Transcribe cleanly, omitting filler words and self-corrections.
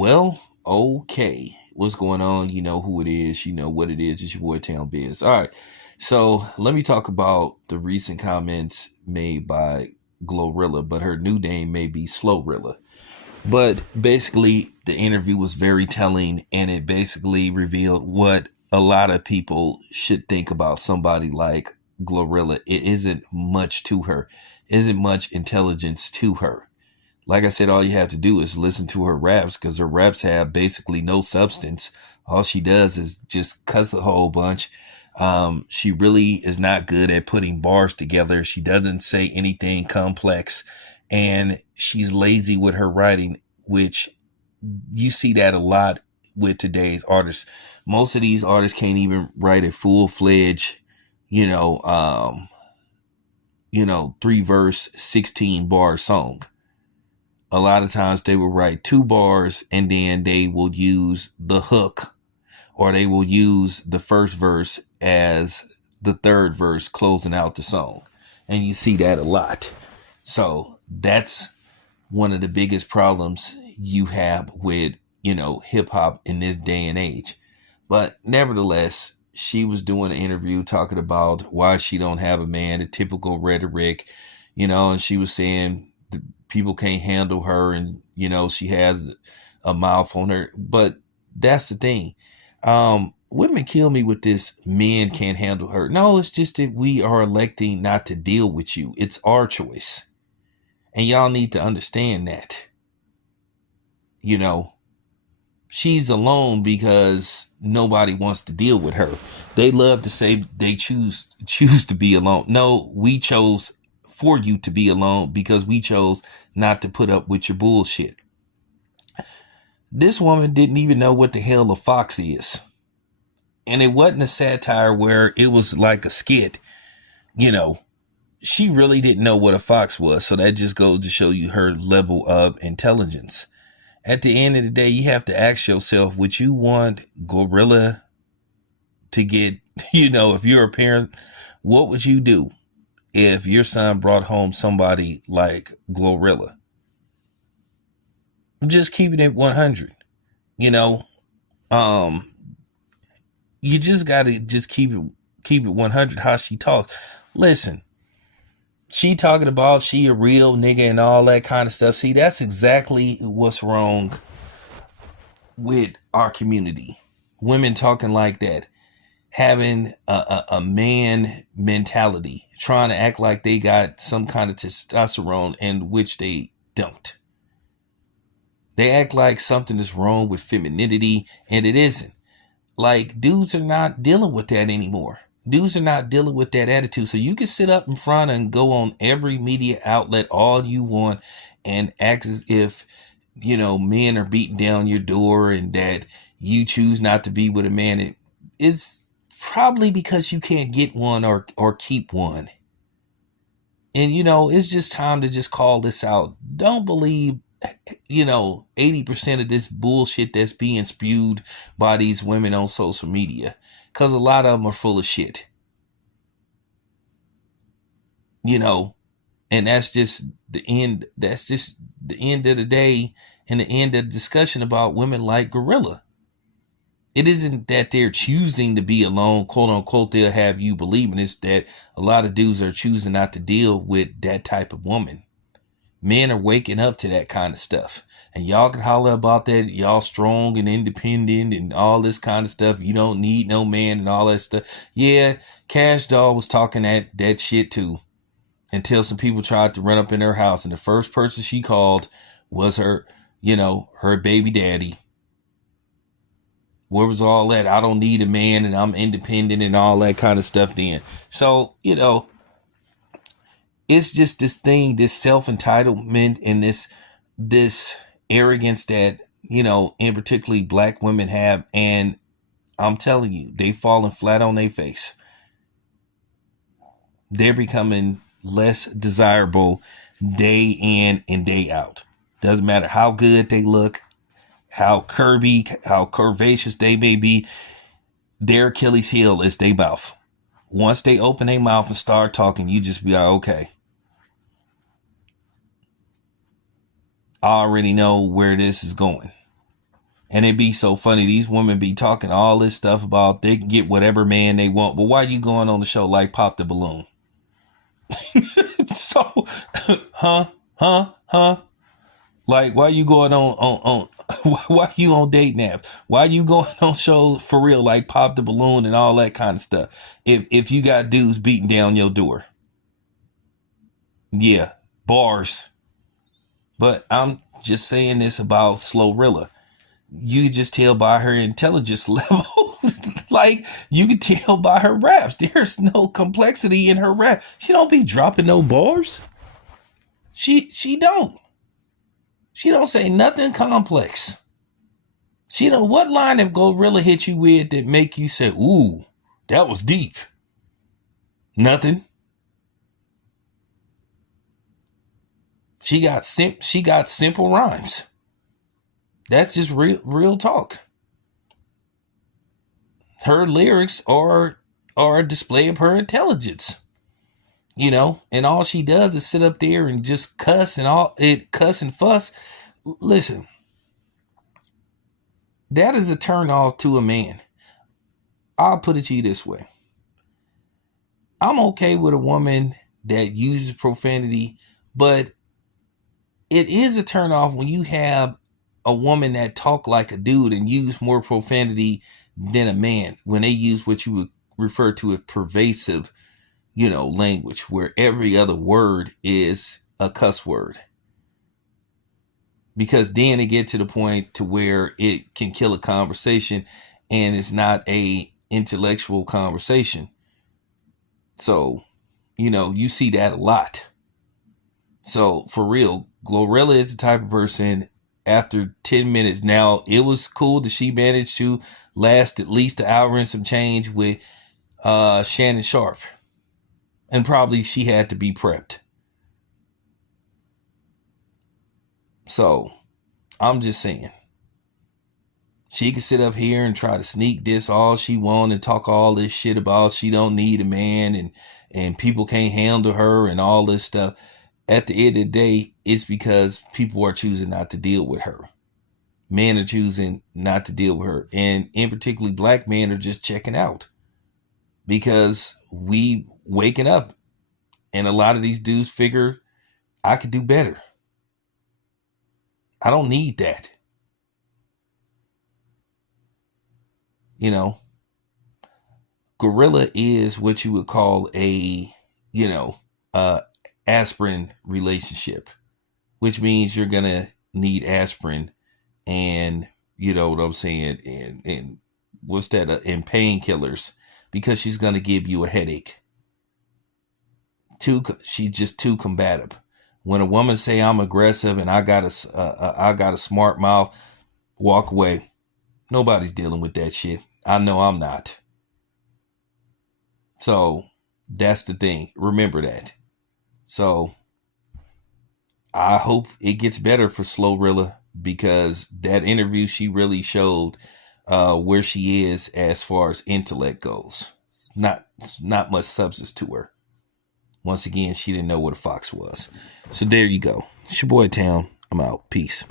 Well, okay. What's going on? You know who it is. You know what it is. It's your boy Town Biz. All right. So let me talk about the recent comments made by Glorilla, but her new name may be Slowrilla. But basically, the interview was very telling, and it basically revealed what a lot of people should think about somebody like Glorilla. It isn't much to her, isn't much intelligence to her. Like I said, all you have to do is listen to her raps because her raps have basically no substance. All she does is just cuss a whole bunch. She really is not good at putting bars together. She doesn't say anything complex, and she's lazy with her writing, which you see that a lot with today's artists. Most of these artists can't even write a full fledged, you know, um, 3 verse, 16 bar song. A lot of times they will write 2 bars and then they will use the hook, or they will use the first verse as the third verse closing out the song. And you see that a lot. So that's one of the biggest problems you have with, hip hop in this day and age. But nevertheless, she was doing an interview talking about why she don't have a man, the typical rhetoric, and she was saying people can't handle her, and she has a mouth on her. But that's the thing. Women kill me with this men can't handle her. No, it's just that we are electing not to deal with you. It's our choice. And y'all need to understand that. You know, she's alone because nobody wants to deal with her. They love to say they choose to be alone. No, we chose for you to be alone because we chose not to put up with your bullshit. This woman didn't even know what the hell a fox is. And it wasn't a satire where it was like a skit. She really didn't know what a fox was. So that just goes to show you her level of intelligence. At the end of the day, you have to ask yourself, would you want Gorilla to get, if you're a parent, what would you do if your son brought home somebody like Glorilla? Just keeping it 100. Um, you just gotta just keep it 100 how she talks. Listen, she talking about she a real nigga and all that kind of stuff. See, that's exactly what's wrong with our community. Women talking like that, having a man mentality, trying to act like they got some kind of testosterone, and which they don't. They act like something is wrong with femininity, and it isn't. Like, dudes are not dealing with that anymore. Dudes are not dealing with that attitude. So you can sit up in front and go on every media outlet all you want and act as if, men are beating down your door and that you choose not to be with a man. It's probably because you can't get one or keep one. And, it's just time to just call this out. Don't believe 80% of this bullshit that's being spewed by these women on social media, because a lot of them are full of shit. And that's just the end. That's just the end of the day and the end of the discussion about women like Gorilla. It isn't that they're choosing to be alone, quote unquote, they'll have you believing. It's that a lot of dudes are choosing not to deal with that type of woman. Men are waking up to that kind of stuff. And y'all can holler about that. Y'all strong and independent and all this kind of stuff. You don't need no man and all that stuff. Yeah, Cash Doll was talking that shit too. Until some people tried to run up in her house. And the first person she called was her baby daddy. Where was all that? I don't need a man and I'm independent and all that kind of stuff then. So, it's just this thing, this self-entitlement and this arrogance that, in particularly black women have. And I'm telling you, they falling flat on their face. They're becoming less desirable day in and day out. Doesn't matter how good they look, how curvy, how curvaceous they may be. Their Achilles heel is their mouth. Once they open their mouth and start talking, you just be like, okay, I already know where this is going. And it'd be so funny. These women be talking all this stuff about they can get whatever man they want. But why you going on the show like Pop the Balloon? So, huh? Like, why you going on why you on date naps? Why you going on shows for real like Pop the Balloon and all that kind of stuff? If you got dudes beating down your door. Yeah, bars. But I'm just saying this about Slowrilla. You just tell by her intelligence level. Like, you can tell by her raps. There's no complexity in her rap. She don't be dropping no bars. She don't. She don't say nothing complex. She don't. What line of Glorilla hit you with that make you say, ooh, that was deep? Nothing. She got simple rhymes. That's just real talk. Her lyrics are a display of her intelligence. You know, and all she does is sit up there and just cuss and fuss. Listen, that is a turn off to a man. I'll put it to you this way. I'm okay with a woman that uses profanity, but it is a turn off when you have a woman that talk like a dude and use more profanity than a man, when they use what you would refer to as pervasive, language, where every other word is a cuss word. Because then it get to the point to where it can kill a conversation and it's not a intellectual conversation. So, you see that a lot. So for real, Glorilla is the type of person, after 10 minutes, now it was cool that she managed to last at least an hour and some change with Shannon Sharp. And probably she had to be prepped. So I'm just saying, she can sit up here and try to sneak this all she want and talk all this shit about she don't need a man and people can't handle her and all this stuff. At the end of the day, it's because people are choosing not to deal with her. Men are choosing not to deal with her. And in particular, black men are just checking out. Because we waking up. And a lot of these dudes figure, I could do better. I don't need that. Gorilla is what you would call a, aspirin relationship, which means you're going to need aspirin and, you know what I'm saying, and what's that, and painkillers, because she's going to give you a headache. She's just too combative. When a woman say I'm aggressive and I got a smart mouth, walk away. Nobody's dealing with that shit. I know I'm not. So that's the thing. Remember that. So I hope it gets better for Slowrilla, because that interview, she really showed where she is as far as intellect goes. Not much substance to her. Once again, she didn't know what a fox was. So there you go. It's your boy Town. I'm out. Peace.